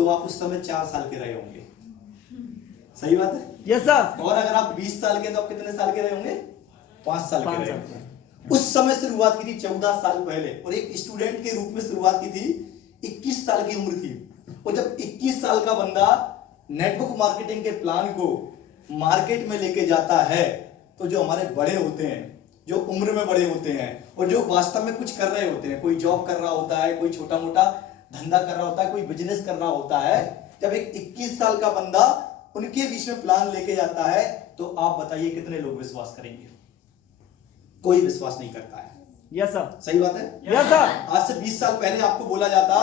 तो आप उस समय 4 साल के रहे होंगे। सही बात है? Yes sir. और अगर आप 20 साल के तो आप कितने साल के रहे होंगे? 5 साल के 5 रहे साल होंगे। उस समय शुरुआत की थी 14 साल पहले, और एक स्टूडेंट के रूप में शुरुआत की थी 21 साल की उम्र थी। और जब 21 साल का बंदा नेटवर्क मार्केटिंग के प्लान को मार्केट में लेके जाता है, तो जो हमारे बड़े होते हैं, जो उम्र में बड़े होते हैं और जो वास्तव में कुछ कर रहे होते हैं, कोई जॉब कर रहा होता है, कोई छोटा मोटा धंधा कर रहा होता है, कोई बिजनेस कर रहा होता है, जब एक 21 साल का बंदा उनके बीच में प्लान लेके जाता है, तो आप बताइए कितने लोग विश्वास करेंगे? कोई विश्वास नहीं करता है। Yes sir. सही बात है? Yes sir. आज से 20 साल पहले आपको बोला जाता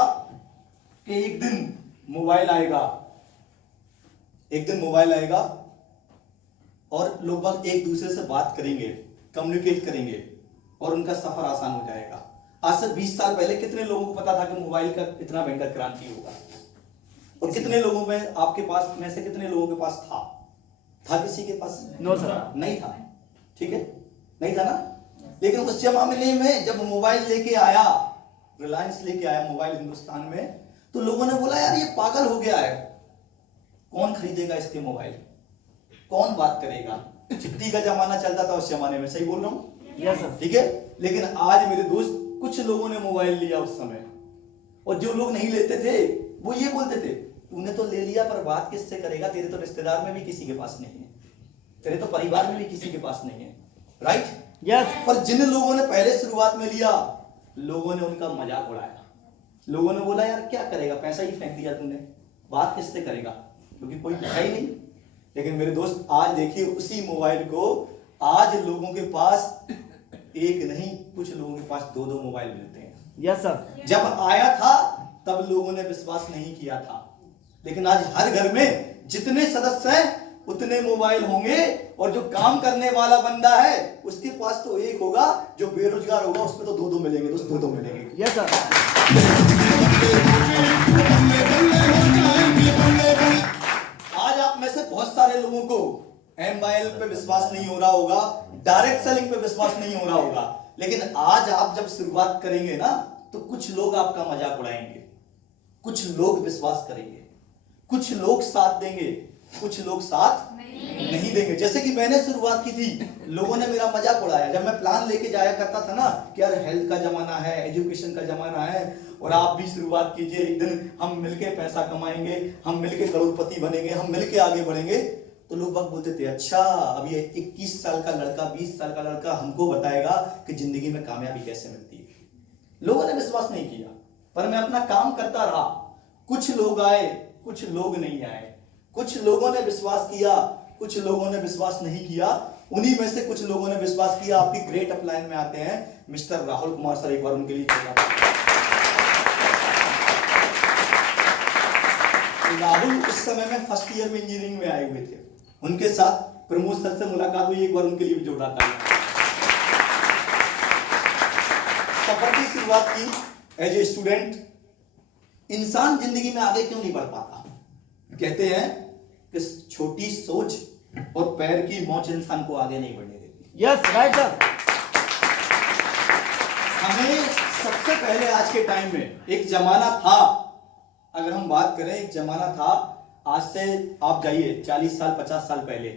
कि एक दिन मोबाइल आएगा, एक दिन मोबाइल आएगा और लोग एक दूसरे से बात करेंगे, कम्युनिकेट करेंगे और उनका सफर आसान हो जाएगा। आज से 20 साल पहले कितने लोगों को पता था कि मोबाइल का इतना भयंकर क्रांति होगा? और कितने लोगों में, आपके पास में से कितने लोगों के पास था किसी के पास? No sir. नहीं था। ठीक है, नहीं था ना। लेकिन उस जमाने में जब मोबाइल लेके आया, रिलायंस लेके आया मोबाइल हिंदुस्तान में, तो लोगों ने बोला यार ये पागल हो गया है, कौन खरीदेगा इसके मोबाइल, कौन बात करेगा। चिट्ठी का जमाना चलता था उस जमाने में। सही बोल रहा हूँ? Yes sir. ठीक है। लेकिन आज मेरे दोस्त, कुछ लोगों ने मोबाइल लिया उस समय, और जो लोग नहीं लेते थे वो ये बोलते थे तूने तो ले लिया पर बात किससे करेगा, तेरे तो रिश्तेदार में भी किसी के पास नहीं है, तेरे तो परिवार में भी किसी के पास नहीं है। राइट? यस। पर जिन लोगों ने पहले शुरुआत में लिया, लोगों ने उनका मजाक उड़ाया। लोगों ने बोला यार क्या करेगा, पैसा ही फेंक दिया तूने, बात किससे करेगा, क्योंकि कोई है ही नहीं। लेकिन मेरे दोस्त आज देखिए उसी मोबाइल को आज लोगों के पास एक नहीं, कुछ लोगों के पास 2-2 मोबाइल मिलते हैं। Yes sir. जब आया था तब लोगों ने विश्वास नहीं किया था, लेकिन आज हर घर में जितने सदस्य हैं उतने मोबाइल होंगे, और जो काम करने वाला बंदा है उसके पास तो एक होगा, जो बेरोजगार होगा उसमें तो 2-2 मिलेंगे। दोस्त 2-2 मिलेंगे। Yes sir. आज आप में से बहुत सारे लोगों को मोबाइल पे विश्वास नहीं हो रहा होगा, डायरेक्ट सेलिंग पे विश्वास नहीं हो रहा होगा, लेकिन आज आप जब शुरुआत करेंगे ना, तो कुछ लोग आपका मजाक उड़ाएंगे, कुछ लोग विश्वास करेंगे, कुछ लोग साथ देंगे, कुछ लोग साथ नहीं देंगे। जैसे कि मैंने शुरुआत की थी, लोगों ने मेरा मजाक उड़ाया। जब मैं प्लान लेके जाया करता था ना कि यार हेल्थ का जमाना है, एजुकेशन का जमाना है, और आप भी शुरुआत कीजिए, एक दिन हम मिलके पैसा कमाएंगे, हम मिलके करोड़पति बनेंगे, हम मिलके आगे बढ़ेंगे, तो लोग वक्त बोलते थे अच्छा अब ये 21 साल का लड़का, 20 साल का लड़का हमको बताएगा कि जिंदगी में कामयाबी कैसे मिलती है। लोगों ने विश्वास नहीं किया, पर मैं अपना काम करता रहा। कुछ लोग आए, कुछ लोग नहीं आए, कुछ लोगों ने विश्वास किया, कुछ लोगों ने विश्वास नहीं किया। उन्हीं में से कुछ लोगों ने विश्वास किया। आपकी ग्रेट अपलाइन में आते हैं मिस्टर राहुल कुमार सर, एक बार उनके लिए राहुल उस समय में फर्स्ट ईयर में इंजीनियरिंग में आए हुए थे, उनके साथ प्रमोद सर से मुलाकात हुई, एक बार उनके लिए भी जोड़ा था। सफर की शुरुआत की एज ए स्टूडेंट। इंसान जिंदगी में आगे क्यों नहीं बढ़ पाता? कहते हैं कि छोटी सोच और पैर की मोच इंसान को आगे नहीं बढ़ने देती। Yes right sir. हमें सबसे पहले आज के टाइम में एक जमाना था, अगर हम बात करें, एक जमाना था, आज से आप जाइए 40 साल 50 साल पहले,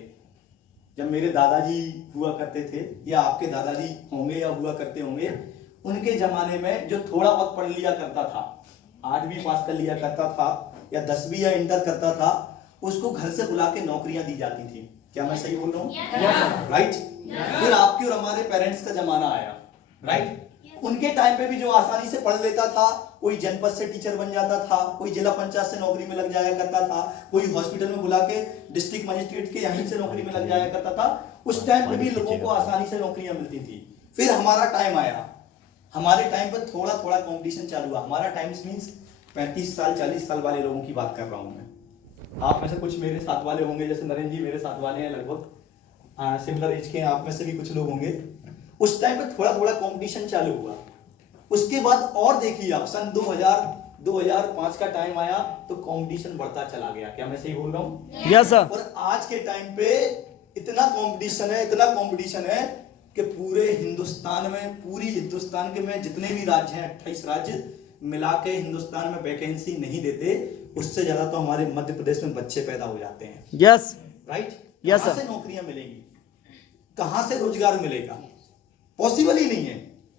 जब मेरे दादाजी हुआ करते थे, या आपके दादाजी होंगे या हुआ करते होंगे, उनके जमाने में जो थोड़ा बहुत पढ़ लिया करता था, 8वीं पास कर लिया करता था, या 10वीं या इंटर करता था, उसको घर से बुला के नौकरियां दी जाती थी। क्या मैं सही बोल रहा हूँ? राइट? फिर आपके और हमारे पेरेंट्स का जमाना आया। राइट? उनके टाइम पे भी जो आसानी से पढ़ लेता था, कोई जनपद से टीचर बन जाता था, कोई जिला पंचायत से नौकरी में लग जाया करता था, कोई हॉस्पिटल में बुला के डिस्ट्रिक्ट मजिस्ट्रेट के यहीं से नौकरी में लग जाया करता था। उस टाइम पे भी लोगों को आसानी से नौकरियां मिलती थी। फिर हमारा टाइम आया, हमारे टाइम पर थोड़ा थोड़ा कंपटीशन चालू हुआ। हमारा टाइम मींस 35 साल 40 साल वाले लोगों की बात कर रहा हूं मैं। आप में से कुछ मेरे साथ वाले होंगे, जैसे नरेंद्र जी मेरे साथ वाले हैं, लगभग सिमिलर एज के हैं, आप में से भी कुछ लोग होंगे। उस टाइम पे थोड़ा थोड़ा कंपटीशन चालू हुआ। उसके बाद और देखिए आप, सन 2005 का टाइम आया तो कंपटीशन बढ़ता चला गया। क्या मैं सही बोल रहा हूँ? Yes sir. और आज के टाइम पे इतना कंपटीशन है, इतना कंपटीशन है कि पूरे हिंदुस्तान में, पूरी हिंदुस्तान के में जितने भी राज्य हैं, 28 राज्य, मिला के हिंदुस्तान में वैकेंसी नहीं देते, उससे ज्यादा तो हमारे मध्य प्रदेश में बच्चे पैदा हो जाते हैं। Yes right? Yes, कहां sir. से नौकरियां मिलेंगी, कहां से रोजगार मिलेगा? पॉसिबल ही नहीं है।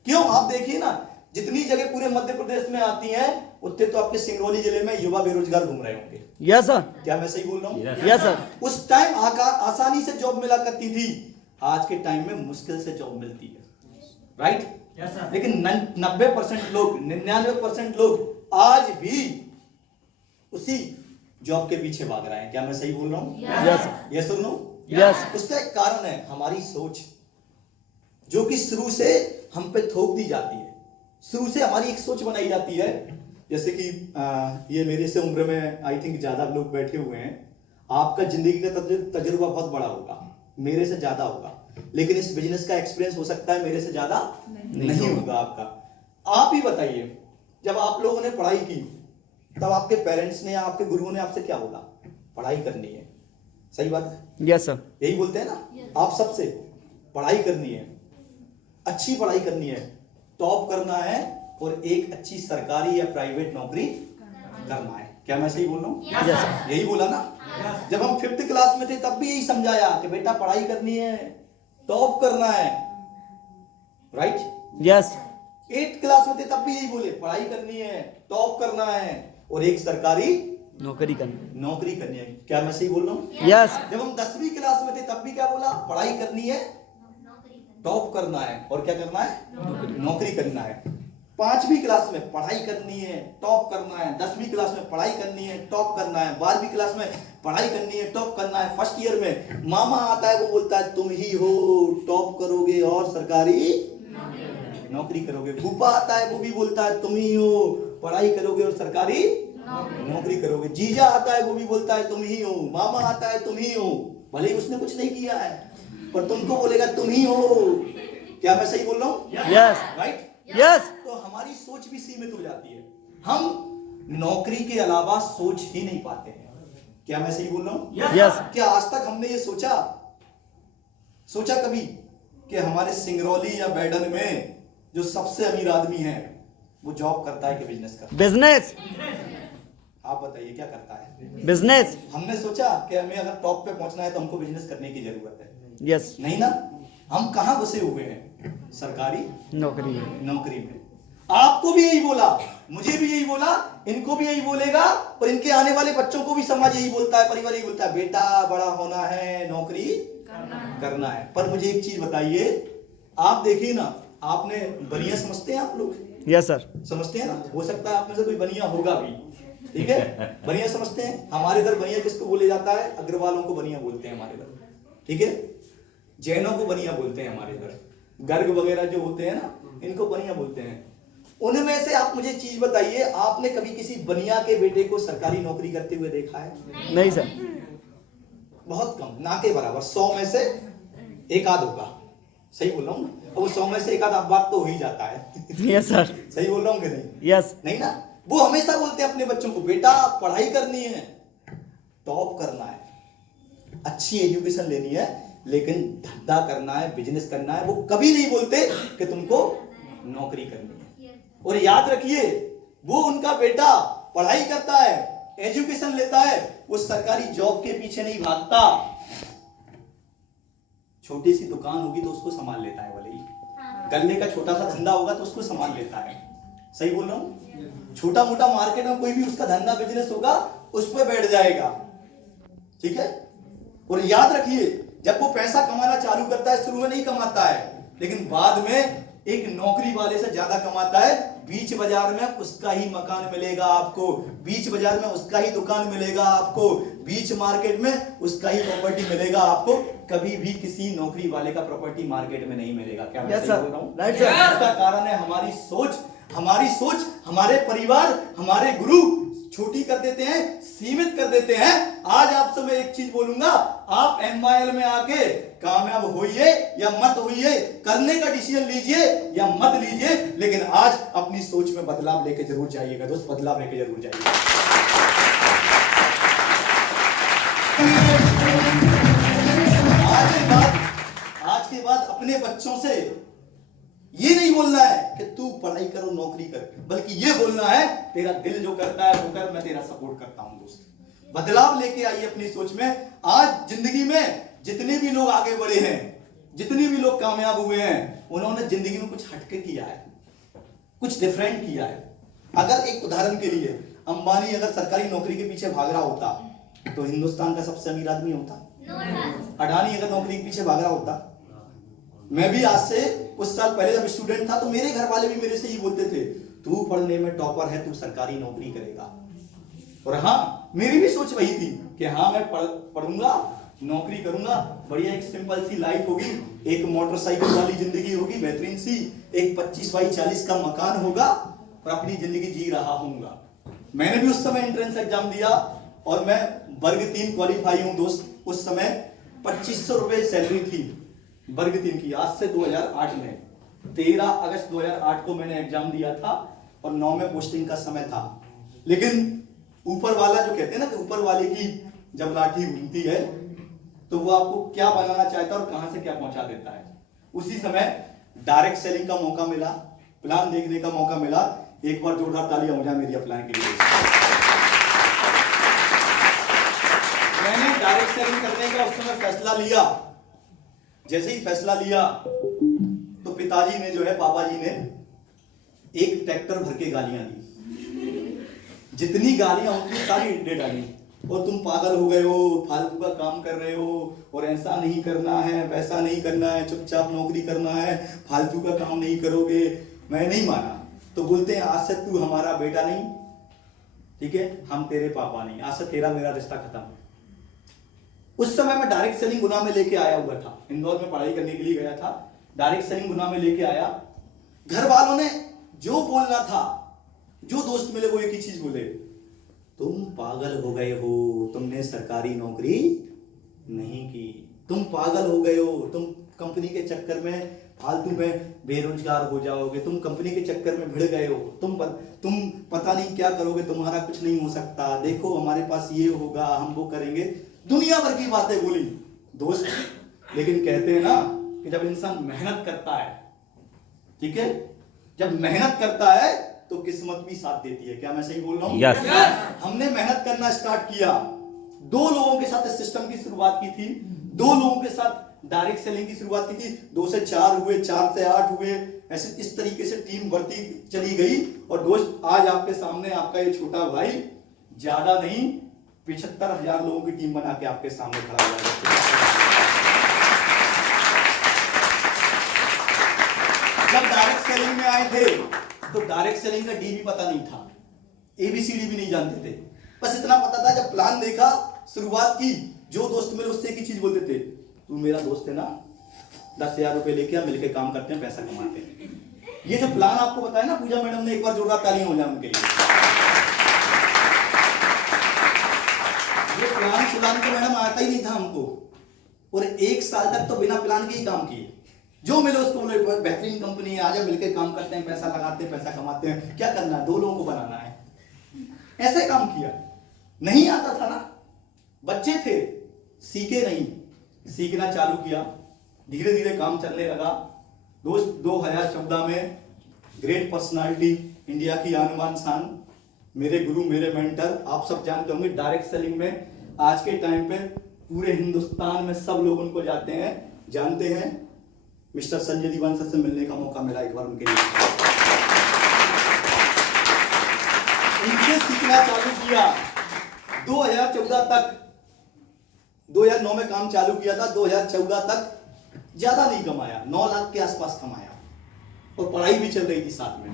क्यों? आप देखिए ना, जितनी जगह पूरे मध्य प्रदेश में आती हैं, उतने तो आपके सिंगरौली जिले में युवा बेरोजगार घूम रहे होंगे। यस सर, क्या मैं सही बोल रहा हूँ? यस सर, उस टाइम आसानी से जॉब मिला करती थी, आज के टाइम में मुश्किल से जॉब मिलती है। राइट? लेकिन 90% लोग, 99% लोग आज भी उसी जॉब के पीछे भाग रहे हैं। क्या मैं सही बोल रहा हूँ? यस यस और नो? यस उसका एक कारण है हमारी सोच, जो कि शुरू से हम पे थोप दी जाती है। शुरू से हमारी एक सोच बनाई जाती है। जैसे कि ये मेरे से उम्र में आई थिंक ज्यादा लोग बैठे हुए हैं, आपका जिंदगी का तजुर्बा बहुत बड़ा होगा, मेरे से ज्यादा होगा, लेकिन इस बिजनेस का एक्सपीरियंस हो सकता है मेरे से ज्यादा नहीं होगा आपका। आप ही बताइए, जब आप लोगों ने पढ़ाई की, तब आपके पेरेंट्स ने या आपके गुरुओं ने आपसे क्या बोला? पढ़ाई करनी है। सही बात है? यस सर, यही बोलते हैं ना आप सबसे, पढ़ाई करनी है, अच्छी पढ़ाई करनी है, टॉप करना है और एक अच्छी सरकारी या प्राइवेट नौकरी करना है। क्या मैं सही बोल रहा हूँ? यस सर, यही बोला ना? जब हम 5th क्लास में थे तब भी यही समझाया कि बेटा पढ़ाई करनी है, टॉप करना है। राइट? यस 8th क्लास में थे तब भी यही बोले, पढ़ाई करनी है, टॉप करना है और एक सरकारी नौकरी करनी। नौकरी करनी है। क्या मैं सही बोल रहा हूँ? यस जब हम 10वीं क्लास में थे तब भी क्या बोला? पढ़ाई करनी है, टॉप करना है और क्या करना है? नौकरी करना है। 5वीं क्लास में पढ़ाई करनी है, टॉप करना है, 10वीं क्लास में पढ़ाई करनी है, टॉप करना है, 12वीं क्लास में पढ़ाई करनी है, टॉप करना है। फर्स्ट ईयर में मामा आता है, वो बोलता है तुम ही हो, टॉप करोगे और सरकारी नौकरी करोगे। फूफा आता है, वो भी बोलता है तुम ही हो, पढ़ाई करोगे और सरकारी नौकरी करोगे। जीजा आता है, वो भी बोलता है तुम ही हो। मामा आता है, तुम ही हो, भले ही उसने कुछ नहीं किया है, पर तुमको बोलेगा तुम ही हो। क्या मैं सही बोल रहा हूँ? Yes right? यस तो हमारी सोच भी सीमित हो जाती है, हम नौकरी के अलावा सोच ही नहीं पाते हैं। क्या मैं सही बोल रहा हूँ? यस क्या आज तक हमने ये सोचा कभी कि हमारे सिंगरौली या बैडन में जो सबसे अमीर आदमी है वो जॉब करता है कि बिजनेस करता है? बिजनेस, आप बताइए क्या करता है? बिजनेस। हमने सोचा कि हमें अगर टॉप पे पहुंचना है तो हमको बिजनेस करने की जरूरत है? यस नहीं ना। हम कहां घुसे हुए हैं? सरकारी नौकरी। नौकरी में। आपको भी यही बोला, मुझे भी यही बोला, इनको भी यही बोलेगा और इनके आने वाले बच्चों को भी समाज यही बोलता है, परिवार यही बोलता है, बेटा बड़ा होना है, नौकरी करना है। पर मुझे एक चीज बताइए, आप देखिए ना, आपने बनिया समझते हैं आप लोग? यस सर, समझते हैं ना? हो सकता है आप में से कोई बनिया होगा भी, ठीक है? बनिया समझते हैं? हमारे इधर बनिया किसको बोले जाता है? अग्रवालों को बनिया बोलते हैं हमारे इधर, ठीक है? जैनों को बनिया बोलते हैं हमारे इधर, गर्ग वगैरह जो होते हैं ना, इनको बनिया बोलते हैं। उनमें से आप मुझे चीज बताइए, आपने कभी किसी बनिया के बेटे को सरकारी नौकरी करते हुए देखा है? नहीं सर, बहुत कम, ना के बराबर। 100 में से एक आध होगा। सही बोल रहा हूँ? वो 100 में से एक आध बात तो हो ही जाता है। यस सर, सही बोल रहा हूँ कि नहीं? यस नहीं ना। वो हमेशा बोलते हैं अपने बच्चों को, बेटा पढ़ाई करनी है, टॉप करना है, अच्छी एजुकेशन लेनी है, लेकिन धंधा करना है, बिजनेस करना है। वो कभी नहीं बोलते कि तुमको नौकरी करनी है। और याद रखिए, वो उनका बेटा पढ़ाई करता है, एजुकेशन लेता है, वो सरकारी जॉब के पीछे नहीं भागता। छोटी सी दुकान होगी तो उसको संभाल लेता है, भले ही गन्ने का छोटा सा धंधा होगा तो उसको संभाल लेता है। सही बोल रहा हूं? छोटा मोटा मार्केट में कोई भी उसका धंधा बिजनेस होगा, उस पर बैठ जाएगा, ठीक है? और याद रखिए, जब वो पैसा कमाना चालू करता है, शुरू में नहीं कमाता है, लेकिन बाद में एक नौकरी वाले से ज्यादा कमाता है। बीच बाजार में उसका ही मकान मिलेगा आपको, बीच बाजार में उसका ही दुकान मिलेगा आपको, बीच मार्केट में उसका ही प्रॉपर्टी मिलेगा आपको। कभी भी किसी नौकरी वाले का प्रॉपर्टी मार्केट में नहीं मिलेगा। क्या मैं सही बोल रहा हूं? Right sir. इसका कारण है हमारी सोच, हमारे परिवार, हमारे गुरु छोटी कर देते हैं, सीमित कर देते हैं। आज आपसे मैं एक चीज बोलूंगा, आप MIL में आके कामयाब होइए या मत होइए, करने का डिसीजन लीजिए या मत लीजिए, लेकिन आज अपनी सोच में बदलाव लेके जरूर जाइएगा दोस्त, बदलाव लेके जरूर जाइएगा। आज के बाद अपने बच्चों से ये नहीं बोलना है कि तू पढ़ाई कर और नौकरी कर, बल्कि ये बोलना है तेरा दिल जो करता है वो कर, मैं तेरा सपोर्ट करता हूं दोस्त। बदलाव लेके आइए अपनी सोच में। आज जिंदगी में जितने भी लोग आगे बढ़े हैं, जितने भी लोग कामयाब हुए हैं, उन्होंने जिंदगी में कुछ हटके किया है, कुछ डिफरेंट किया है। अगर एक उदाहरण के लिए अंबानी अगर सरकारी नौकरी के पीछे भाग रहा होता तो हिंदुस्तान का सबसे अमीर आदमी होता। अडानी अगर नौकरी के पीछे भाग रहा होता, मैं भी आज से कुछ साल पहले जब स्टूडेंट था तो मेरे घर वाले भी मेरे से ही बोलते थे, तू पढ़ने में टॉपर है, तू सरकारी नौकरी करेगा। और हाँ, मेरी भी सोच वही थी कि हाँ मैं पढ़ूंगा, नौकरी करूंगा, बढ़िया एक सिंपल सी लाइफ होगी, एक मोटरसाइकिल वाली जिंदगी होगी बेहतरीन सी, एक 25x40 का मकान होगा और अपनी जिंदगी जी रहा हूंगा। मैंने भी उस समय एंट्रेंस एग्जाम दिया और मैं वर्ग 3 क्वालिफाई हूं दोस्त। उस समय 2500 रुपए सैलरी थी वर्ग 3 की। आज से 2008 में 13 अगस्त 2008 को मैंने एग्जाम दिया था और 9 में पोस्टिंग का समय था। लेकिन ऊपर वाला जो कहते हैं ना कि ऊपर वाले की जब लाठी घूमती है तो वो आपको क्या बनाना चाहता है और कहां से क्या पहुंचा देता है। उसी समय डायरेक्ट सेलिंग का मौका मिला, प्लान देखने का मौका मिला। एक बार जोरदार तालियां हो जाए मेरी प्लान के लिए। मैंने डायरेक्ट सेलिंग करने का उस समय फैसला लिया। जैसे ही फैसला लिया तो पिताजी ने जो है, पापा जी ने एक ट्रैक्टर भर के गालियां दी। जितनी गालियां होती सारी दे डाली, और तुम पागल हो गए हो, फालतू का काम कर रहे हो, और ऐसा नहीं करना है, वैसा नहीं करना है, चुपचाप नौकरी करना है, फालतू का काम नहीं करोगे। मैं नहीं माना। तो बोलते हैं आज से तू हमारा बेटा नहीं, ठीक है, हम तेरे पापा नहीं, आज से तेरा मेरा रिश्ता खत्म। उस समय मैं डायरेक्ट सेलिंग गुना में लेके आया हुआ था, इंदौर में पढ़ाई करने के लिए गया था, डायरेक्ट सेलिंग गुना में लेके आया। घर वालों ने जो बोलना था, जो दोस्त मिले वो एक ही चीज बोले, तुम पागल हो गए हो, तुमने सरकारी नौकरी नहीं की, तुम पागल हो गए हो, तुम कंपनी के चक्कर में फालतू में बेरोजगार हो जाओगे, तुम कंपनी के चक्कर में भिड़ गए हो, तुम पता नहीं क्या करोगे, तुम्हारा कुछ नहीं हो सकता, देखो हमारे पास ये होगा, हम वो करेंगे। दुनिया भर की बातें बोली दोस्त। लेकिन कहते हैं ना कि जब इंसान मेहनत करता है, ठीक है, जब मेहनत करता है तो किस्मत भी साथ देती है। क्या मैं सही बोल रहा हूं? Yes. हमने मेहनत करना स्टार्ट किया। 2 लोगों के साथ इस सिस्टम की शुरुआत की थी, 2 लोगों के साथ डायरेक्ट सेलिंग की शुरुआत की थी, 2 से 4 हुए, 4 से 8 हुए, ऐसे इस तरीके से टीम बढ़ती चली गई। और दोस्त आज आपके सामने आपका ये छोटा भाई ज्यादा नहीं 75,000 लोगों की टीम बना के आपके सामने खड़ा हुआ है। जब डायरेक्ट सेलिंग में आए थे तो डायरेक्ट सेलिंग का डी भी पता नहीं था, ABCD भी नहीं जानते थे, बस इतना पता था। जब प्लान देखा, शुरुआत की, जो दोस्त मेरे उससे एक ही चीज बोलते थे, तू मेरा दोस्त है ना, 10,000 रुपए लेके आ, मिलके काम करते हैं, पैसा कमाते हैं। ये जो प्लान आपको बताया ना पूजा मैडम ने, एक बार जोरदार तालियां हो जाए उनके लिए। ये प्लान तो मैडम आता ही नहीं था हमको, और 1 साल तक तो बिना प्लान के ही काम किए। जो मिले उसको बोले बेहतरीन कंपनी है, आजा मिलकर काम करते हैं, पैसा लगाते हैं, पैसा कमाते हैं, क्या करना है, 2 लोगों को बनाना है। ऐसे काम किया। नहीं आता था ना, बच्चे थे, सीखे नहीं, सीखना चालू किया, धीरे धीरे काम चलने लगा। दोस्त 2014 में ग्रेट पर्सनालिटी, इंडिया की आन बान शान, मेरे गुरु, मेरे मेंटर, आप सब जानते होंगे डायरेक्ट सेलिंग में आज के टाइम पे पूरे हिंदुस्तान में सब लोग उनको जानते हैं। मिस्टर संजय दीवान सर से मिलने का मौका मिला एक बार उनके लिए, उनसे सीखना चालू किया। 2014 तक, 2009 में काम चालू किया था, 2014 तक ज्यादा नहीं कमाया, 9 लाख के आसपास कमाया, और पढ़ाई भी चल रही थी साथ में,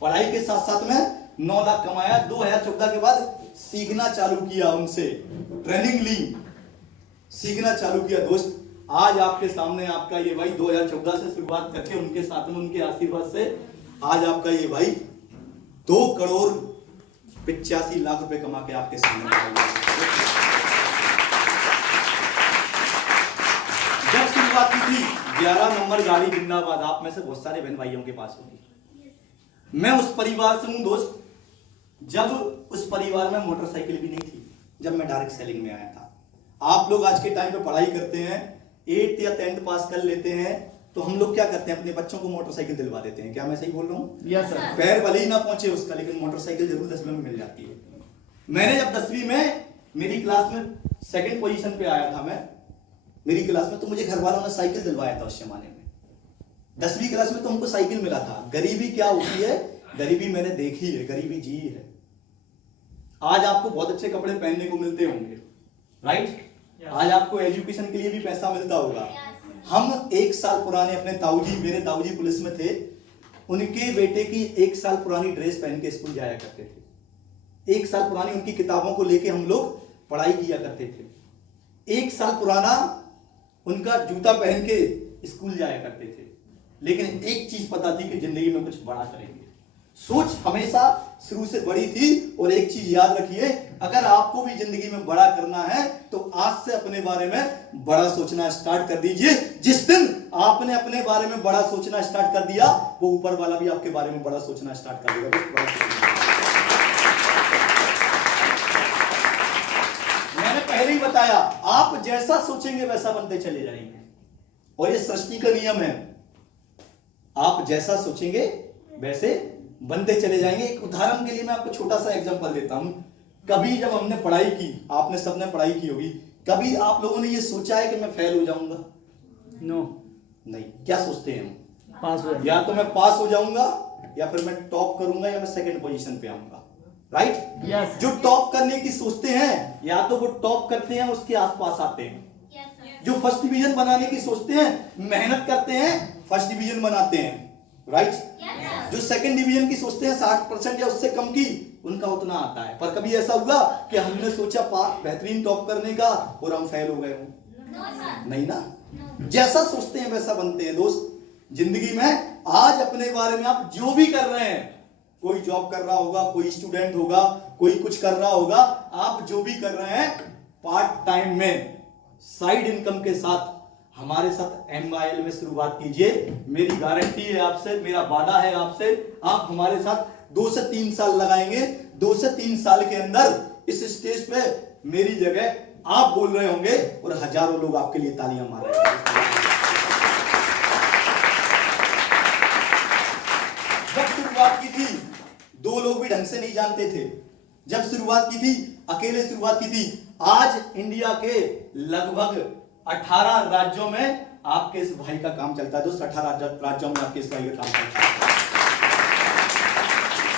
पढ़ाई के साथ साथ में 9 लाख कमाया। 2014 के बाद सीखना चालू किया, उनसे ट्रेनिंग ली, सीखना चालू किया। दोस्त आज आपके सामने आपका ये भाई 2014 से शुरुआत करके उनके साथ में, उनके आशीर्वाद से आज आपका ये भाई 2 करोड़ 85 लाख रुपए कमा के आपके सामने खड़ा है। जब शुरुआत की थी 11 नंबर गाड़ी जिंदाबाद, आप में से बहुत सारे बहन भाइयों के पास होगी। मैं उस परिवार से हूं दोस्त, जब उस परिवार में मोटरसाइकिल भी नहीं थी, जब मैं डायरेक्ट सेलिंग में आया था। आप लोग आज के टाइम पे पढ़ाई करते हैं, 8th या 10th पास कर लेते हैं, तो हम लोग क्या करते हैं, अपने बच्चों को मोटरसाइकिल दिलवा देते हैं। क्या मैं सही बोल रहा हूँ? Yes sir. पैर भले ही ना पहुंचे उसका, लेकिन मोटरसाइकिल जरूर 10वीं में मिल जाती है। मैंने जब 10वीं में मेरी क्लास में सेकंड पोजीशन पे आया था, मैं मेरी क्लास में, तो मुझे घर वालों ने साइकिल दिलवाया था उस जमाने में। 10वीं क्लास में तो हमको साइकिल मिला था। गरीबी क्या होती है, गरीबी मैंने देखी है, गरीबी जी है। आज आपको बहुत अच्छे कपड़े पहनने को मिलते होंगे, राइट? आज आपको एजुकेशन के लिए भी पैसा मिलता होगा। हम 1 साल पुराने अपने ताऊजी, मेरे ताऊजी पुलिस में थे, उनके बेटे की 1 साल पुरानी ड्रेस पहन के स्कूल जाया करते थे। 1 साल पुरानी उनकी किताबों को लेके हम लोग पढ़ाई किया करते थे। 1 साल पुराना उनका जूता पहन के स्कूल जाया करते थे। लेकिन एक चीज पता थी कि जिंदगी में कुछ बड़ा करेंगे। सोच हमेशा शुरू से बड़ी थी। और एक चीज याद रखिए, अगर आपको भी जिंदगी में बड़ा करना है तो आज से अपने बारे में बड़ा सोचना स्टार्ट कर दीजिए। जिस दिन आपने अपने बारे में बड़ा सोचना स्टार्ट कर दिया, वो ऊपर वाला भी आपके बारे में बड़ा सोचना स्टार्ट कर देगा। मैंने पहले ही बताया, आप जैसा सोचेंगे वैसा बनते चले जाएंगे, और ये सृष्टि का नियम है। आप जैसा सोचेंगे वैसे बनते चले जाएंगे। एक उदाहरण के लिए मैं आपको छोटा सा एग्जांपल देता हूं। कभी जब हमने पढ़ाई की, आपने सबने पढ़ाई की होगी, कभी आप लोगों ने ये सोचा है कि मैं फेल हो जाऊंगा? नो। नहीं। क्या सोचते हैं हम? पास हो। या तो मैं पास हो जाऊंगा, या फिर मैं टॉप करूंगा, या मैं सेकंड पोजीशन पे आऊंगा, राइट? यस। जो टॉप करने की सोचते हैं, या तो वो टॉप करते हैं, उसके आसपास आते हैं। जो फर्स्ट डिवीजन बनाने की सोचते हैं, मेहनत करते हैं, फर्स्ट डिवीजन बनाते हैं, राइट? जो सेकंड डिवीजन की सोचते हैं, 60% या उससे कम की, उनका उतना आता है। पर कभी ऐसा हुआ कि हमने सोचा बेहतरीन टॉप करने का और हम फेल हो गए हो? नहीं ना। जैसा सोचते हैं वैसा बनते हैं दोस्त। जिंदगी में आज अपने बारे में आप जो भी कर रहे हैं, कोई जॉब कर रहा होगा, कोई स्टूडेंट होगा, कोई कुछ कर रहा होगा, आप जो भी कर रहे हैं पार्ट टाइम में, साइड इनकम के साथ हमारे साथ MIL में शुरुआत कीजिए। मेरी गारंटी है आपसे, मेरा वादा है आपसे, आप हमारे साथ 2 से 3 साल लगाएंगे। 2 से 3 साल के अंदर इस स्टेज पे मेरी जगह आप बोल रहे होंगे और हजारों लोग आपके लिए तालियां मार रहे होंगे। जब शुरुआत की थी, 2 लोग भी ढंग से नहीं जानते थे। जब शुरुआत की थी, अकेले शुरुआत की थी। आज इंडिया के लगभग 18 राज्यों में आपके इस भाई का काम चलता है दोस्त। 18 राज्यों में आपके इस भाई का काम चलता है।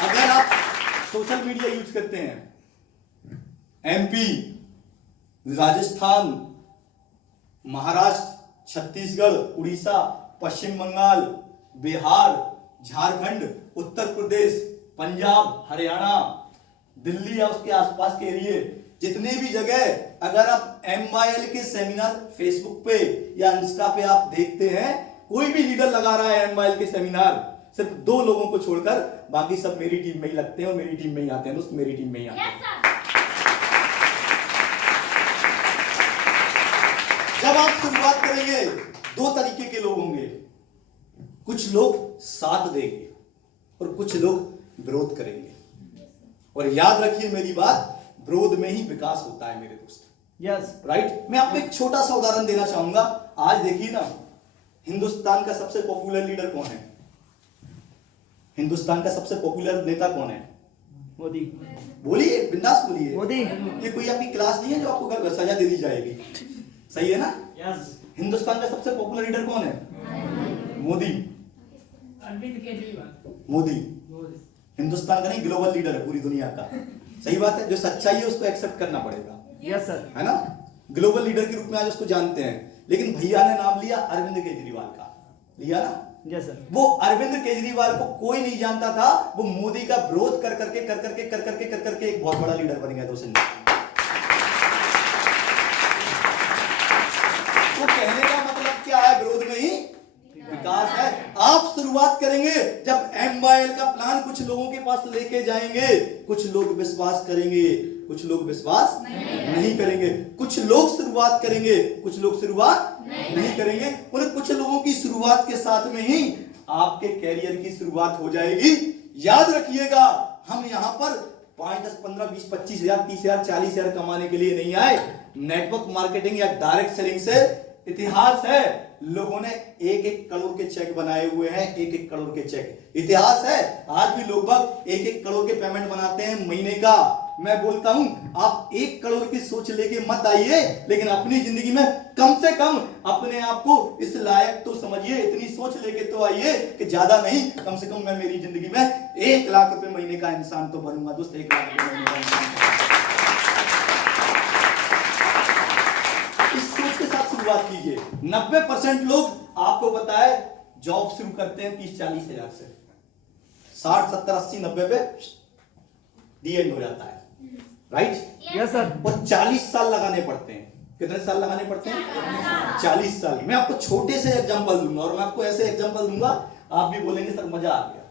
अगर आप सोशल मीडिया यूज करते हैं, MP, राजस्थान, महाराष्ट्र, छत्तीसगढ़, उड़ीसा, पश्चिम बंगाल, बिहार, झारखंड, उत्तर प्रदेश, पंजाब, हरियाणा, दिल्ली या उसके आसपास के एरिए, जितने भी जगह अगर आप MIL के सेमिनार फेसबुक पे या इंस्टा पे आप देखते हैं, कोई भी लीडर लगा रहा है MIL के सेमिनार, सिर्फ 2 लोगों को छोड़कर बाकी सब मेरी टीम में ही लगते हैं और मेरी टीम में ही आते हैं दोस्त, मेरी टीम में ही आते हैं। जब आप शुरुआत करेंगे, 2 तरीके के लोग होंगे। कुछ लोग साथ देंगे और कुछ लोग विरोध करेंगे। और याद रखिए मेरी बात, विरोध में ही विकास होता है मेरे दोस्त। यस। राइट? मैं आपको एक छोटा सा उदाहरण देना चाहूंगा। आज देखिए ना, हिंदुस्तान का सबसे पॉपुलर लीडर कौन है? हिंदुस्तान का सबसे पॉपुलर नेता कौन है? मोदी। बोलिए, बिंदास बोलिए। मोदी। ये कोई आपकी क्लास नहीं है जो आपको घर सजा दे दी जाएगी। सही है ना? यस। हिंदुस्तान का सबसे पॉपुलर लीडर कौन है? मोदी। अरविंद केजरीवाल। मोदी हिंदुस्तान का नहीं, ग्लोबल लीडर है पूरी दुनिया का। सही बात है। जो सच्चाई है उसको एक्सेप्ट करना पड़ेगा। Yes sir. है ना? ग्लोबल लीडर के रूप में आज उसको जानते हैं। लेकिन भैया ने नाम लिया अरविंद केजरीवाल का, लिया ना? Yes sir. वो अरविंद केजरीवाल को कोई नहीं जानता था। वो मोदी का विरोध कर करके एक बहुत बड़ा लीडर बन गया दोस्त। तो कहने का मतलब क्या है? विरोध में ही विकास है। आप शुरुआत करेंगे, जब MIL का प्लान कुछ लोगों के पास लेके जाएंगे, कुछ लोग विश्वास करेंगे, कुछ लोग विश्वास नहीं करेंगे। कुछ लोग शुरुआत करेंगे, कुछ लोग शुरुआत नहीं करेंगे। उन कुछ लोगों की शुरुआत के साथ में ही आपके कैरियर की शुरुआत हो जाएगी। याद रखिएगा, हम यहां पर 5, 10, 15, 20, 25 हजार, 30 हजार, 40 हजार कमाने के लिए नहीं आए। नेटवर्क मार्केटिंग या डायरेक्ट सेलिंग से इतिहास है, लोगों ने 1-1 करोड़ के चेक बनाए हुए हैं, 1-1 करोड़ के चेक। इतिहास है, आज भी लोग बाग 1-1 करोड़ के पेमेंट बनाते हैं महीने का। मैं बोलता हूं आप 1 करोड़ की सोच लेके मत आइए, लेकिन अपनी जिंदगी में कम से कम अपने आप को इस लायक तो समझिए, इतनी सोच लेके तो आइए कि ज्यादा नहीं, कम से कम मैं मेरी जिंदगी में 1 लाख रुपए महीने का इंसान तो बनूंगा दोस्त, 1 लाख रुपए महीने का इंसान। इस सोच के साथ शुरुआत कीजिए। 90% लोग आपको पता है जॉब शुरू करते हैं 30-40 हजार से, 60, 70, 80, 90 पे दी एंड हो जाता है, राइट? Yes sir. और 40 साल लगाने पड़ते हैं। कितने साल लगाने पड़ते हैं? 40 साल। मैं आपको छोटे से एग्जांपल दूंगा और मैं आपको ऐसे एग्जांपल दूंगा आप भी बोलेंगे सर मजा आ गया।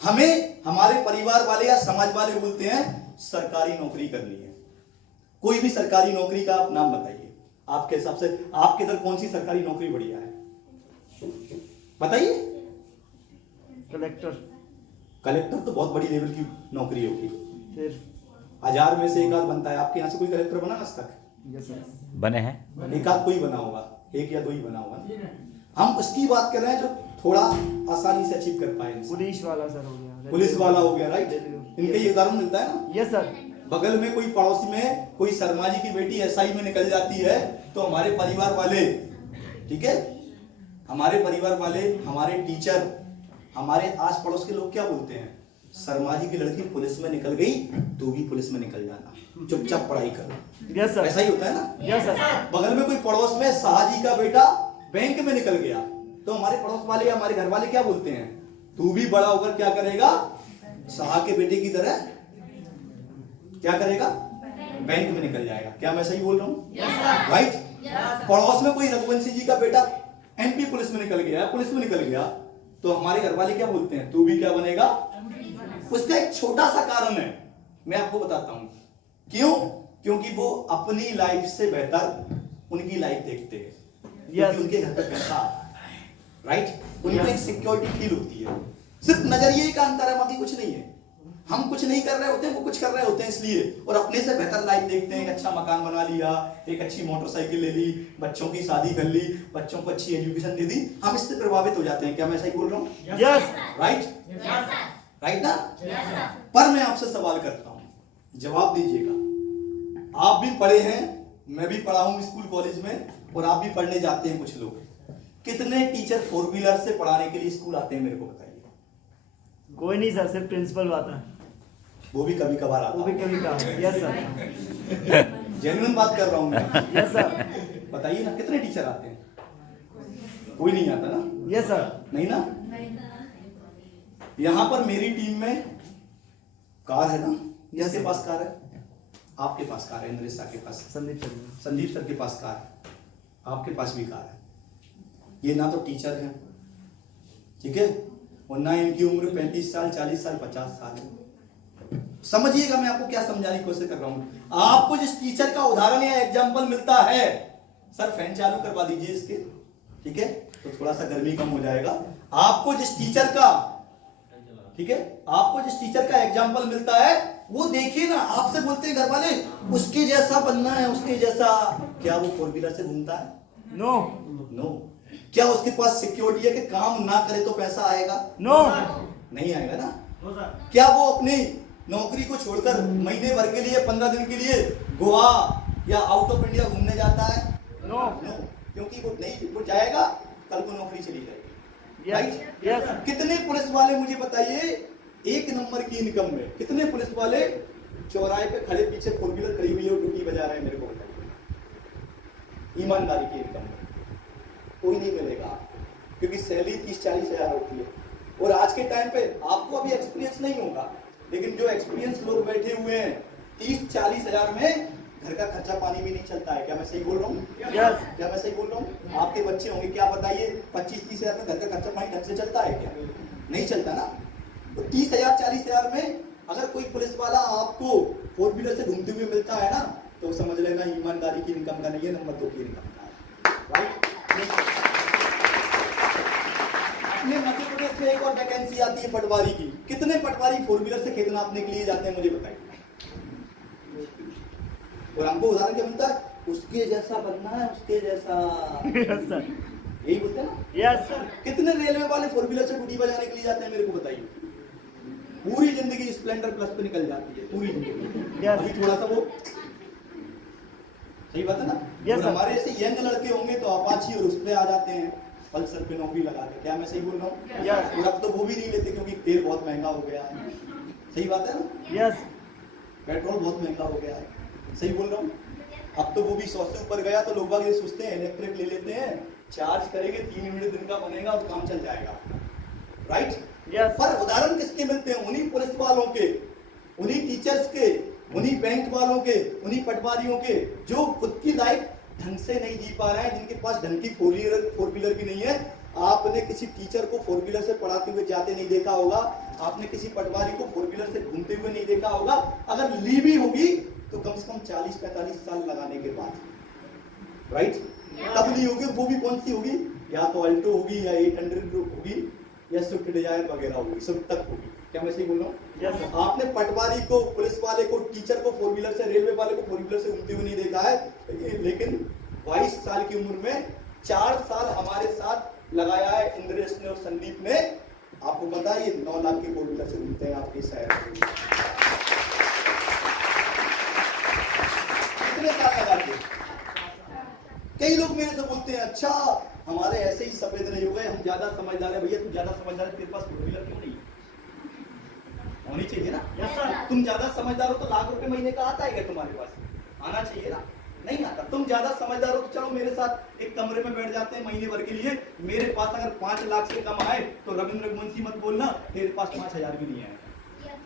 हमें हमारे परिवार वाले या समाज वाले बोलते हैं सरकारी नौकरी करनी है। कोई भी सरकारी नौकरी का आप नाम बताइए, आपके हिसाब से आपके इधर कौन सी सरकारी नौकरी बढ़िया है बताइए। कलेक्टर। कलेक्टर तो बहुत बड़ी लेवल की नौकरी होगी, फिर 1000 में से एक आध बनता है। आपके यहाँ से कोई कलेक्टर बना आज तक? Yes sir. बने हैं। एक आध कोई बना होगा, 1 या 2 ही बना होगा। हम उसकी बात कर रहे हैं जो थोड़ा आसानी से अचीव कर पाए। पुलिस वाला सर हो गया, पुलिस वाला हो गया, राइट? इनका ये उदाहरण मिलता है ना। Yes sir. बगल में कोई पड़ोसी में कोई शर्मा जी की बेटी एसआई में निकल जाती है तो हमारे परिवार वाले, ठीक है, हमारे परिवार वाले, हमारे टीचर, हमारे आस पड़ोस के लोग क्या बोलते हैं? शर्मा जी की लड़की पुलिस में निकल गई, तू भी पुलिस में निकल जाना, चुपचाप पढ़ाई कर। Yes sir. ऐसा ही होता है ना। Yes sir. बगल में कोई पड़ोस में शाह जी का बेटा बैंक में निकल गया तो हमारे पड़ोस वाले या हमारे घर वाले क्या बोलते हैं? तू भी बड़ा होकर क्या करेगा? शाह के बेटे की तरह क्या करेगा? बैंक में निकल जाएगा। क्या मैं सही बोल रहा हूँ? राइट? पड़ोस में कोई रघुवंशी जी का बेटा एमपी पुलिस में निकल गया, पुलिस में निकल गया तो हमारे घर वाले क्या बोलते हैं? तू भी क्या बनेगा? उसका एक छोटा सा कारण है, मैं आपको बताता हूं क्यों। क्योंकि वो अपनी लाइफ से बेहतर उनकी लाइफ देखते हैं, क्योंकि उनके घर पे पैसा आता है, राइट? उनको एक सिक्योरिटी फील होती है। सिर्फ नजरिए का अंतर है, बाकी कुछ नहीं है। हम कुछ नहीं कर रहे होते हैं, वो कुछ कर रहे होते हैं इसलिए, और अपने से बेहतर लाइफ देखते हैं। एक अच्छा मकान बना लिया, एक अच्छी मोटरसाइकिल ले ली, बच्चों की शादी कर ली, बच्चों को अच्छी एजुकेशन दे दी, हम इससे प्रभावित हो जाते हैं। क्या मैं सही बोल रहा हूँ? यस। राइट? राइट ना? पर मैं आपसे सवाल करता हूं, जवाब दीजिएगा। आप भी पढ़े हैं, मैं भी पढ़ा हूं स्कूल कॉलेज में, और आप भी पढ़ने जाते हैं कुछ लोग। कितने टीचर 4 व्हीलर से पढ़ाने के लिए स्कूल आते हैं मेरे को बताइए? कोई नहीं सर, सिर्फ प्रिंसिपल आता है, वो भी कभी कभार आता वो भी है। कभी कहा। Yes sir. जेन्युइन बात कर रहा हूं मैं। Yes sir. बताइए ना कितने टीचर आते हैं? कोई नहीं आता ना? Yes sir. नहीं ना? यहां पर मेरी टीम में कार है ना? किसके पास कार है? आपके पास कार है, इंद्रेश सर के पास, संदीप सर। संदीप सर के पास कार है, आपके पास भी कार है। ये ना तो टीचर है, ठीक है, और ना इनकी उम्र 35 साल, 40 साल, 50 साल है। समझिएगा मैं आपको क्या समझाने की कोशिश कर रहा हूं। आपको जिस टीचर का उदाहरण या एग्जाम्पल मिलता है, सर फैन चालू करवा दीजिए इसके, ठीक है, तो थोड़ा सा गर्मी कम हो जाएगा। आपको जिस टीचर का, ठीक है, आपको जिस टीचर का एग्जाम्पल मिलता है वो देखिए ना। आपसे बोलते हैं घर वाले उसके जैसा बनना है, उसके जैसा। क्या वो 4 व्हीलर से घूमता है? नो। नो। क्या उसके पास सिक्योरिटी है कि काम ना करे तो पैसा आएगा? नो। नहीं आएगा ना। क्या वो अपनी नौकरी को छोड़कर महीने भर के लिए, 15 दिन के लिए गोवा या आउट ऑफ इंडिया घूमने जाता है? नो। नो, क्योंकि वो नहीं, वो जाएगा कल को नौकरी चली जाएगी, राइट? यस। कितने पुलिस वाले मुझे बताइए 1 नंबर की इनकम में, कितने पुलिस वाले चौराहे पे खड़े पीछे 4 व्हीलर खड़ी हुई है और ड्यूटी बजा रहे हैं? मेरे को बताइए। ईमानदारी की इनकम में कोई नहीं मिलेगा, क्योंकि सैलरी 30-40 हजार होती है। और आज के टाइम पे आपको अभी एक्सपीरियंस नहीं होगा, लेकिन जो एक्सपीरियंस लोग बैठे हुए हैं 30-40 हजार में घर का खर्चा पानी भी नहीं चलता है। क्या मैं सही बोल रहा हूँ? यस। क्या मैं सही बोल रहा हूँ? आपके बच्चे होंगे, क्या बताइए 25-30 हजार में घर का खर्चा पानी ढंग से चलता है? क्या नहीं चलता ना। तो 30,000-40 हजार में अगर कोई पुलिस वाला आपको 4 व्हीलर से घूमते हुए मिलता है ना, तो समझ लेना ईमानदारी की इनकम का नहीं है, नंबर 2 की इनकम का है, राइट? अपने मध्य प्रदेश में एक और वैकेंसी आती है पटवारी की। कितने पटवारी 4 व्हीलर से खेत नापने के लिए जाते हैं मुझे बताइए? और हमको उदाहरण क्या मिलता है? उसके जैसा बनना है, उसके जैसा। Yes sir. यही बोलते हैं ना। Yes sir. कितने रेलवे वाले फोर व्हीलर से गुडी बजाने के लिए जाते हैं, मेरे को बताइए। पूरी जिंदगी स्प्लेंडर प्लस पे निकल जाती है, पूरी जिंदगी। Yes. अभी थोड़ा सा वो, सही बात है ना। Yes, और sir. हमारे ऐसे यंग लड़के होंगे तो अपाची और उस पे आ जाते हैं, पल्सर पे नौकरी लगा के। क्या मैं सही बोल रहा हूँ? Yes. और अब तो वो भी नहीं लेते क्योंकि तेल बहुत महंगा हो गया है। सही बात है ना। यस। पेट्रोल बहुत महंगा हो गया है। सही बोल रहा हूँ। अब तो वो भी 100 से ऊपर गया तो लोग बाग ये सोचते हैं इलेक्ट्रिक ले लेते हैं, चार्ज करेंगे 3 यूनिट दिन का बनेगा और काम चल जाएगा। राइट। यस। पर उदाहरण किसके मिलते हैं? उन्हीं पुलिस वालों के, उन्हीं टीचर्स के, उन्हीं बैंक वालों के, उन्हीं पटवारियों के जो खुद की लाइफ ढंग से नहीं जी पा रहे हैं, जिनके पास ढंग की फोर व्हीलर भी नहीं है। आपने किसी टीचर को फोर व्हीलर से पढ़ाते हुए जाते नहीं देखा होगा, आपने किसी पटवारी को फोर व्हीलर से घूमते हुए नहीं देखा होगा। अगर ली भी होगी तो कम से कम 40-45 साल लगाने के बाद, राइट, तब ली होगी। वो भी कौन सी होगी? या तो अल्टो होगी, या 800 होगी, या स्विफ्ट डिजायर वगैरह होगी, स्विफ्ट तक होगी। क्या मैं सही बोल रहा हूँ? Yes, sir. आपने पटवारी को, पुलिस वाले को, टीचर को फोर व्हीलर से, रेलवे वाले को फोर व्हीलर से घूमते हुए नहीं देखा है। लेकिन 22 साल की उम्र में 4 साल हमारे साथ लगाया है इंद्रेश ने और संदीप ने। आपको पता है ये 9 लाख के फोर व्हीलर से घूमते हैं आपके शहर में। कितने साल लगा के? कई लोग मेरे से बोलते हैं, अच्छा हमारे ऐसे ही सफेद नहीं हो गए, हम ज्यादा समझदार है। भैया तू ज्यादा समझदार है, तेरे पास फोर व्हीलर क्यों नहीं होनी चाहिए ना? Yes sir. तुम ज्यादा समझदार हो तो लाख रुपए महीने का आता है क्या तुम्हारे पास? आना चाहिए ना। नहीं आता। तुम ज्यादा समझदार हो तो चलो मेरे साथ एक कमरे में बैठ जाते हैं महीने भर के लिए। मेरे पास अगर 5 लाख से कम आए तो रविंद्र रघुवंशी मत बोलना तेरे पास 5,000 भी नहीं आएगा।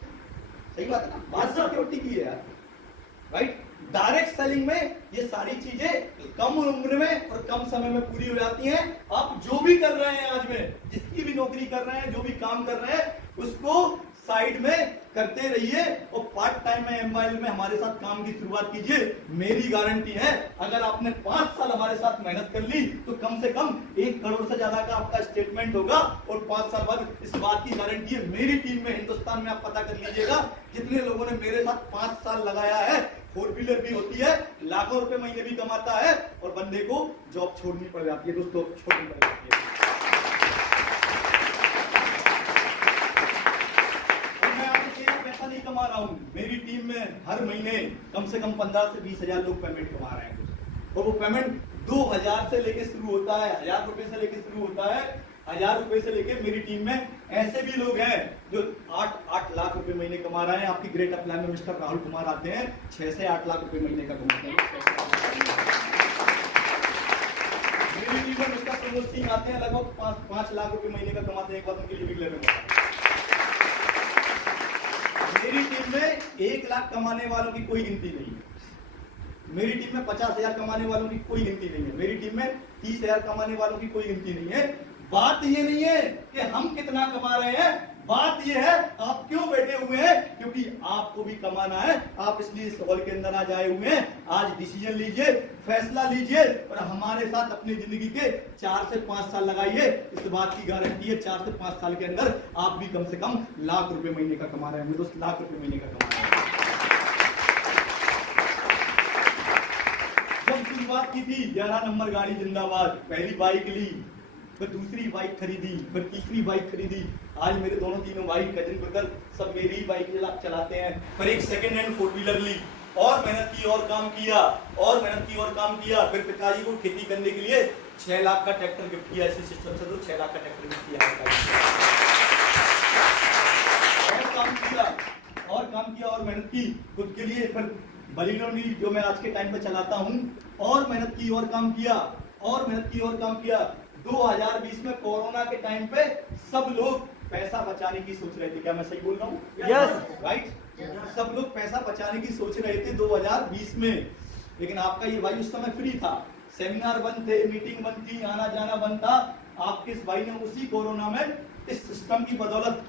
सही बात है ना। बात सिक्योरिटी की है यार, राइट। डायरेक्ट सेलिंग में ये सारी चीजें कम उम्र में और कम समय में पूरी हो जाती हैं। आप जो भी कर रहे हैं आज में, जिसकी भी नौकरी कर रहे हैं, जो भी काम कर रहे हैं, उसको साइड में करते रहिए और पार्ट टाइम में एमवाइल में हमारे साथ काम की शुरुआत कीजिए। मेरी गारंटी है अगर आपने 5 साल हमारे साथ मेहनत कर ली तो कम से कम 1 करोड़ से ज्यादा का आपका स्टेटमेंट होगा। और 5 साल बाद इस बात की गारंटी है मेरी टीम में, हिंदुस्तान में आप पता कर लीजिएगा जितने लोगों ने मेरे साथ 5 साल लगाया है, फोर व्हीलर भी होती है, लाखों रुपए महीने भी कमाता है और बंदे को जॉब छोड़नी पड़ जाती है। दोस्तों छोड़नी पड़ जाती है। पैसा नहीं कमा रहा हूं, मेरी टीम में हर महीने कम से कम 15 से 20 हजार लोग पेमेंट कमा रहे हैं। और वो पेमेंट 2000 से लेके शुरू होता है, 1000 रुपए से लेके शुरू होता है। 1000 रुपए से लेके मेरी टीम में ऐसे भी लोग हैं जो 8 लाख रुपए महीने कमा रहे हैं। आपकी ग्रेट अपलाइन में मिस्टर राहुल कुमार आते हैं, 6 से 8 लाख रुपए महीने का कमाते हैं। मेरी टीम में मिस्टर प्रमोद सिंह आते हैं, लगभग 5 लाख रुपए महीने का कमाते हैं। एक बार उनकी लिविंग लेवल मेरी टीम में 1 लाख कमाने वालों की कोई गिनती नहीं है। मेरी टीम में 50,000 कमाने वालों की कोई गिनती नहीं है। मेरी टीम में 30,000 कमाने वालों की कोई गिनती नहीं है। बात ये नहीं है कि हम कितना कमा रहे हैं, बात ये है आप क्यों बैठे हुए हैं, क्योंकि आपको भी कमाना है। आप इसलिए इस हॉल के अंदर आज आए हुए हैं। आज डिसीजन लीजिए, फैसला लीजिए और हमारे साथ अपनी जिंदगी के 4 से 5 साल लगाइए। इस बात की गारंटी है 4 से 5 साल के अंदर आप भी कम से कम लाख रुपए महीने का कमा रहे हैं। दोस्त लाख रुपए महीने का कमा रहे हैं। जब शुरुआत की थी 11 नंबर गाड़ी जिंदाबाद, पहली बाइक ली, फिर दूसरी बाइक खरीदी, फिर तीसरी बाइक खरीदी। आज मेरे दोनों तीनों भाई कजिन ब्रदर सब मेरी ही बाइक चलाते हैं। फिर एक सेकेंड हैंड फोर व्हीलर ली और मेहनत की और काम किया और मेहनत की और काम किया। फिर पिताजी को खेती करने के लिए 6 लाख का ट्रैक्टर गिफ्ट किया। ऐसे सिस्टम से तो 6 लाख का ट्रैक्टर गिफ्ट किया और काम किया और मेहनत की खुद के लिए। फिर बलिनो जो मैं आज के टाइम पे चलाता हूँ, और मेहनत की और काम किया और मेहनत की और काम किया। 2020 में कोरोना के टाइम पे सब लोग पैसा बचाने की सोच रहे थे। क्या मैं सही बोल रहा हूँ? Yes. राइट। सब लोग पैसा बचाने की सोच रहे थे 2020 में, लेकिन आपका ये भाई उस समय फ्री था, सेमिनार बंद थे, मीटिंग बंद थी, आना जाना बंद था। आपके इस भाई ने उसी कोरोना में इस सिस्टम की बदौलत,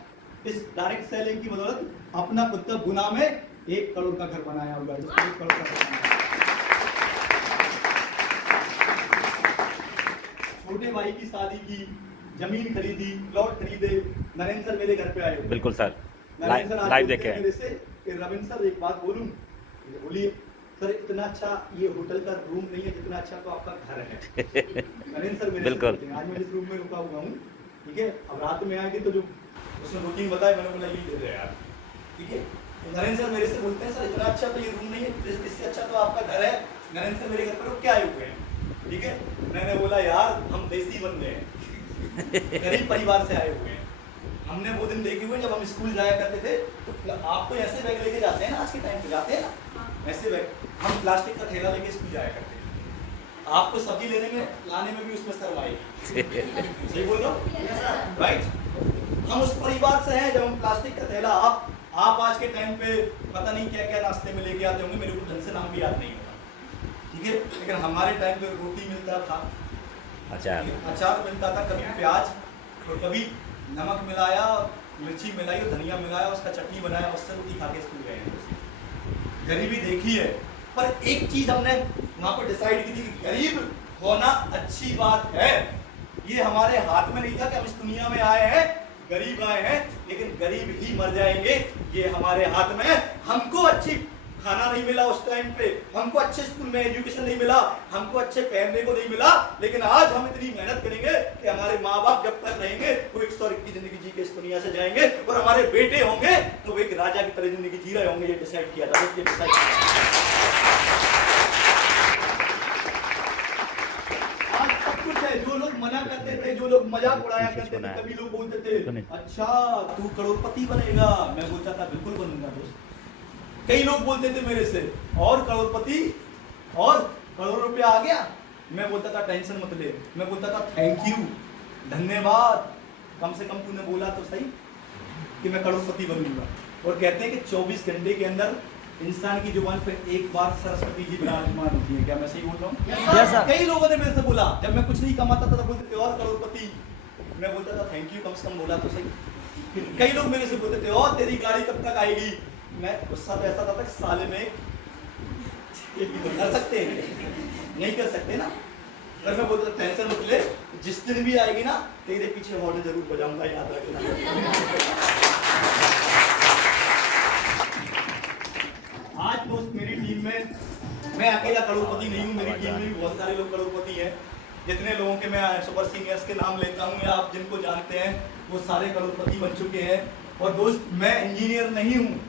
इस डायरेक्ट सेलिंग की बदौलत अपना खुद का गुना में 1 करोड़ का घर बनाया होगा। 1 करोड़ का घर बनाया। छोटे भाई की शादी की, जमीन खरीदी, प्लॉट खरीदे। नरेंद्र सर मेरे घर पे आए। बिल्कुल सर, नरेंद्र सर लाइव देखे मेरे से कि रविंद्र सर एक बात बोलूं? बोलिए सर इतना अच्छा ये होटल का रूम नहीं है जितना अच्छा तो आपका घर है। नरेंद्र सर मेरे बिल्कुल। से आज मैं इस रूम में रुका हुआ हूँ, ठीक है। अब रात में आएंगे तो जो उसने रूटीन बताया मैंने बोला यही दे दे यार, ठीक है। तो नरेंद्र सर मेरे से बोलते हैं सर इतना अच्छा तो ये रूम नहीं है, इससे अच्छा तो आपका घर है। नरेंद्र सर मेरे घर पर क्या आए हुए हैं, ठीक है। मैंने बोला यार हम देसी बंदे हैं, गरीब परिवार से आए हुए हैं। हमने वो दिन देखे हुए जब हम स्कूल जाया करते थे, तो आप तो ऐसे बैग लेके जाते हैं ना, आज के टाइम पे जाते हैं ना ऐसे बैग, हम प्लास्टिक का थैला लेके स्कूल जाया करते हैं। आपको सब्जी लेने में लाने में भी उसमें शर्म आएगी, सही बोल रहा हूँ राइट। हम उस परिवार से हैं जब हम प्लास्टिक का थैला, आप आज के टाइम पे पता नहीं क्या क्या नाश्ते में लेके आते होंगे, मेरे को ढंग से नाम भी याद नहीं होगा, ठीक है। लेकिन हमारे टाइम पे रोटी मिलता था, अचार मिलता था, कभी प्याज और कभी नमक मिलाया, मिर्ची मिलाई और धनिया मिलाया, उसका चटनी बनाया, उससे रोटी खा के स्कूल गए हैं। गरीबी देखी है, पर एक चीज हमने वहां पर डिसाइड की थी कि गरीब होना अच्छी बात है। ये हमारे हाथ में नहीं था कि हम इस दुनिया में आए हैं गरीब आए हैं, लेकिन गरीब ही मर जाएंगे ये हमारे हाथ में है। हमको अच्छी खाना नहीं मिला उस टाइम पे, हमको अच्छे स्कूल में एजुकेशन नहीं मिला, हमको अच्छे पहनने को नहीं मिला, लेकिन आज हम इतनी मेहनत करेंगे कि हमारे माँ बाप जब तक रहेंगे वो एक स्वर्ग की जिंदगी जी के इस दुनिया से जाएंगे, और हमारे बेटे होंगे तो वो एक राजा की तरह जिंदगी जी रहे होंगे। ये डिसाइड किया था, ये डिसाइड आज सब कुछ है। जो लोग मना करते थे, जो लोग मजाक उड़ाया करते थे, कभी लोग बोलते थे अच्छा तू करोड़पति बनेगा, मैं बोलता था बिल्कुल बनूंगा दोस्त। कई लोग बोलते थे मेरे से और करोड़पति और करोड़ रुपया आ गया, मैं बोलता था टेंशन मत ले, मैं बोलता था थैंक यू धन्यवाद, कम से कम तूने बोला तो सही कि मैं करोड़पति बनूंगा। और कहते हैं कि 24 घंटे के अंदर इंसान की जुबान पर एक बार सरस्वती जी विराजमान होती है। क्या मैं सही बोल रहा हूँ? Yes, sir. कई लोगों ने मेरे से बोला, जब मैं कुछ नहीं कमाता था तो बोलते थे और करोड़पति, मैं बोलता था थैंक यू, कम से कम बोला तो सही। कई लोग मेरे से बोलते थे और तेरी गाड़ी कब तक आएगी, मैं गुस्सा तो ऐसा था साले में कर सकते हैं नहीं कर सकते ना, पर मैं बोलता था टेंशन मत ले, जिस दिन भी आएगी ना तेरे पीछे हॉर्न जरूर बजाऊंगा, याद रखना। आज दोस्त मेरी टीम में मैं अकेला करोड़पति नहीं हूँ, मेरी टीम में भी बहुत सारे लोग करोड़पति हैं। जितने लोगों के मैं सुपर सीनियर्स के नाम लेता हूँ या आप जिनको जानते हैं वो सारे करोड़पति बन चुके हैं। और दोस्त मैं इंजीनियर नहीं हूँ,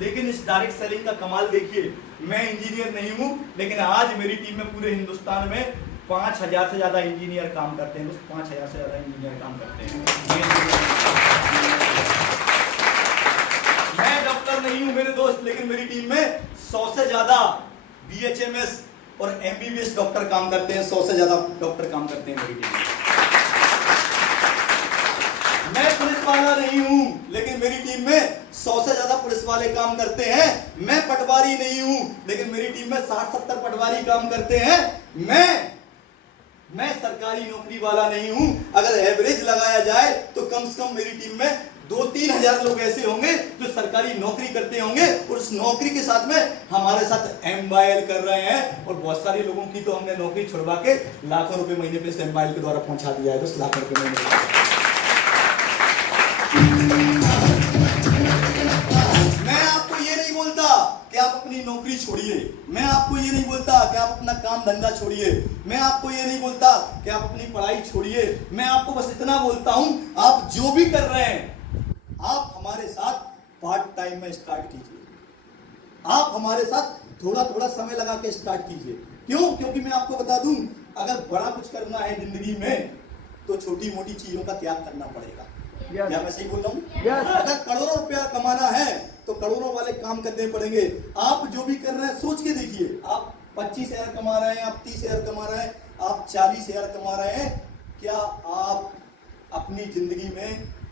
लेकिन इस डायरेक्ट सेलिंग का कमाल देखिए, मैं इंजीनियर नहीं हूं, लेकिन आज मेरी टीम में पूरे हिंदुस्तान में 5000 से ज्यादा इंजीनियर काम करते हैं। 5000 से ज्यादा इंजीनियर काम करते हैं। मैं डॉक्टर नहीं हूं मेरे दोस्त, लेकिन मेरी टीम में 100 से ज्यादा BHMS और MBBS डॉक्टर काम करते हैं। 100 से ज्यादा डॉक्टर काम करते हैं मेरी टीम में। मैं पुलिस वाला नहीं हूं, लेकिन मेरी टीम में 100 से ज्यादा पुलिस वाले काम करते हैं। मैं पटवारी नहीं हूं, लेकिन मेरी टीम में 60-70 पटवारी काम करते हैं। मैं सरकारी नौकरी वाला नहीं हूं। अगर एवरेज लगाया जाए तो कम से कम मेरी टीम में 2-3 हजार लोग ऐसे होंगे जो सरकारी नौकरी करते होंगे, और उस नौकरी के साथ में हमारे साथ MYL कर रहे हैं। और बहुत सारे लोगों की तो हमने नौकरी छुड़वा के लाखों रुपए महीने पे MYL के द्वारा पहुंचा दिया है। 10 लाख रुपए महीने। मैं आपको ये नहीं बोलता कि आप अपनी नौकरी छोड़िए, मैं आपको ये नहीं बोलता कि आप अपना काम धंधा छोड़िए, मैं आपको ये नहीं बोलता कि आप अपनी पढ़ाई छोड़िए। मैं आपको बस इतना बोलता हूं, आप जो भी कर रहे हैं आप हमारे साथ पार्ट टाइम में स्टार्ट कीजिए। आप हमारे साथ थोड़ा थोड़ा समय लगा के स्टार्ट कीजिए। क्यों? क्योंकि मैं आपको बता दूं, अगर बड़ा कुछ करना है जिंदगी में तो छोटी मोटी चीजों का त्याग करना पड़ेगा। Yes. क्या मैं सही बोल रहा हूँ? Yes. अगर करोड़ों रुपया कमाना है तो करोड़ों वाले काम करने पड़ेंगे। आप जो भी कर रहे हैं सोच के देखिए, आप 25,000 कमा रहे हैं, आप 30,000 कमा रहे हैं, आप 40,000 कमा रहे हैं, क्या आप अपनी जिंदगी में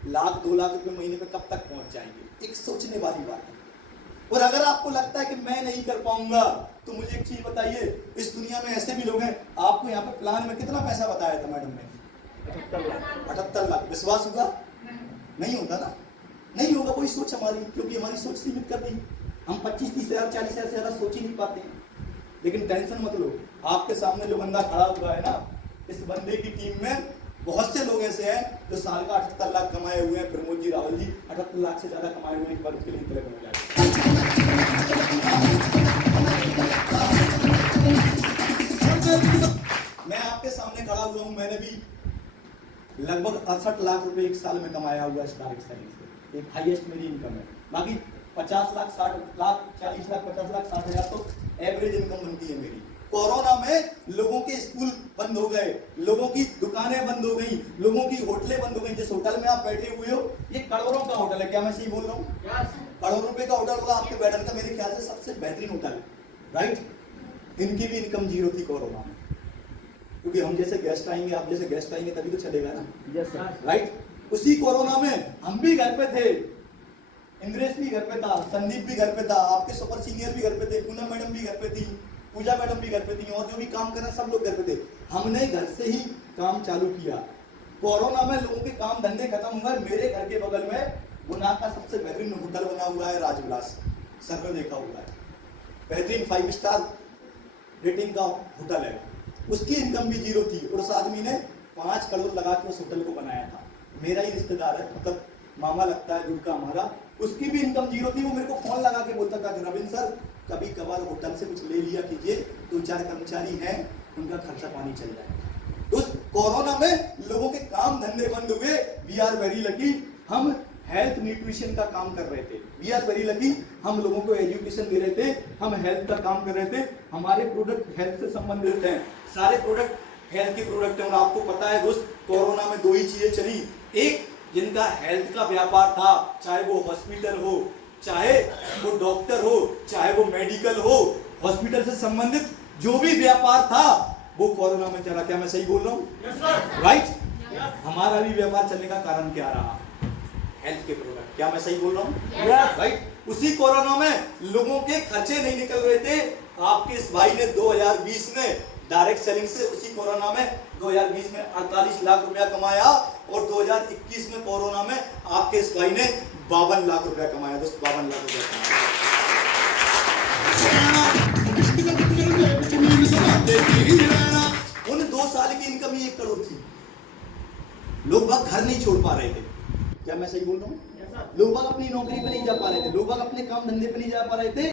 1-2 लाख रुपए महीने पे कब तक पहुंच जाएंगे? एक सोचने वाली बात है। और अगर आपको लगता है कि मैं नहीं कर पाऊंगा तो मुझे एक चीज बताइए, इस दुनिया में ऐसे भी लोग हैं। आपको यहाँ पे प्लान में कितना पैसा बताया था मैडम ने? 78 लाख। विश्वास होगा? नहीं होगा ना, नहीं होगा। कोई सोच हमारी, क्योंकि हमारी सोच सीमित कर दी। हम 25-30,000 40,000 से ज्यादा सोच ही नहीं पाते हैं। लेकिन टेंशन मत लो, आपके सामने जो बंदा खड़ा हुआ है ना, इस बंदे की टीम में बहुत से लोग ऐसे हैं जो साल का 78 लाख कमाए हुए हैं। प्रमोद जी, राहुल जी 78 लाख से ज्यादा कमाए हुए हैं। एक बार उसके लिए सामने खड़ा हुआ हूँ, मैंने भी लगभग 68 लाख रुपए एक साल में कमाया हुआ इस डायरेक्ट सेलिंग से। एक हाईएस्ट मेरी इनकम है। बाकी 50 लाख 60 लाख 40 लाख 50 लाख 60 हजार तो एवरेज इनकम बनती है मेरी। कोरोना में लोगों के स्कूल बंद हो गए, लोगों की दुकानें बंद हो गई, लोगों की होटलें बंद हो गई। जिस होटल में आप बैठे हुए हो ये करोड़ों का होटल है, क्या मैं सही बोल रहा हूँ? करोड़ों रुपए का होटल होगा आपके बैठने का, मेरे ख्याल से सबसे बेहतरीन होटल है, राइट। इनकी भी इनकम जीरो थी कोरोना में, क्योंकि हम जैसे गेस्ट आएंगे, आप जैसे गेस्ट आएंगे तभी तो चलेगा ना, यस सर। राइट। उसी कोरोना में हम भी घर पे थे, इंद्रेश भी घर पे था, संदीप भी घर पे था, आपके सुपर सीनियर भी घर पे थे, पूनम मैडम भी घर पे थी, पूजा मैडम भी घर पे थी, और जो भी काम कर रहे सब लोग घर पे थे। हमने घर से ही काम चालू किया। कोरोना में लोगों के काम धंधे खत्म हुए। मेरे घर के बगल में गुना का सबसे बेहतरीन होटल बना हुआ है, राजविलास, सर ने देखा हुआ है, बेहतरीन 5 स्टार रेटिंग का होटल है। उसकी इनकम भी जीरो थी और उस आदमी ने 5 करोड़ लगा के उस होटल को बनाया था। मेरा ही रिश्तेदार है, मतलब मामा लगता है दूर का हमारा, उसकी भी इनकम जीरो थी। वो मेरे को फोन लगा के बोलता था कि रविंद्र सर कभी कभार होटल से कुछ ले लिया कीजिए, 2-4 कर्मचारी हैं, उनका खर्चा पानी चल जाए। उस कोरोना में लोगों के काम धंधे बंद हुए। वी आर वेरी लकी, हम हेल्थ न्यूट्रिशन का काम कर रहे थे। वी आर वेरी लकी, हम लोगों को एजुकेशन दे रहे थे, हम हेल्थ का काम कर रहे थे। हमारे प्रोडक्ट हेल्थ से संबंधित हैं, सारे प्रोडक्ट हेल्थ के प्रोडक्ट हैं। और आपको पता है दोस्त, कोरोना में 2 ही चीजें चली। एक, जिनका हेल्थ का व्यापार था, चाहे वो हॉस्पिटल हो, चाहे वो डॉक्टर हो, चाहे वो मेडिकल हो, हॉस्पिटल से संबंधित जो भी व्यापार था वो कोरोना में चला। क्या मैं सही बोल रहा हूँ? राइट। हमारा भी व्यापार चलने का कारण क्या रहा? हेल्थ के प्रोडक्ट। क्या मैं सही बोल रहा हूँ? राइट। उसी कोरोना में लोगों के खर्चे नहीं निकल रहे थे। आपके इस भाई ने 2020 में डायरेक्ट सेलिंग से, उसी कोरोना में 2020 में 48 लाख रुपया कमाया और 2021 में कोरोना में आपके इस भाई ने 52 लाख रुपया कमाया। दोस्त 52 लाख रुपया कमाया। उन 2 साल की इनकम ही 1 करोड़ थी। लोग बाग घर नहीं छोड़ पा रहे थे। क्या मैं सही बोल रहा हूँ? लोग बाग अपनी नौकरी पे नहीं जा पा रहे थे, लोग बाग अपने काम धंधे पे नहीं जा पा रहे थे।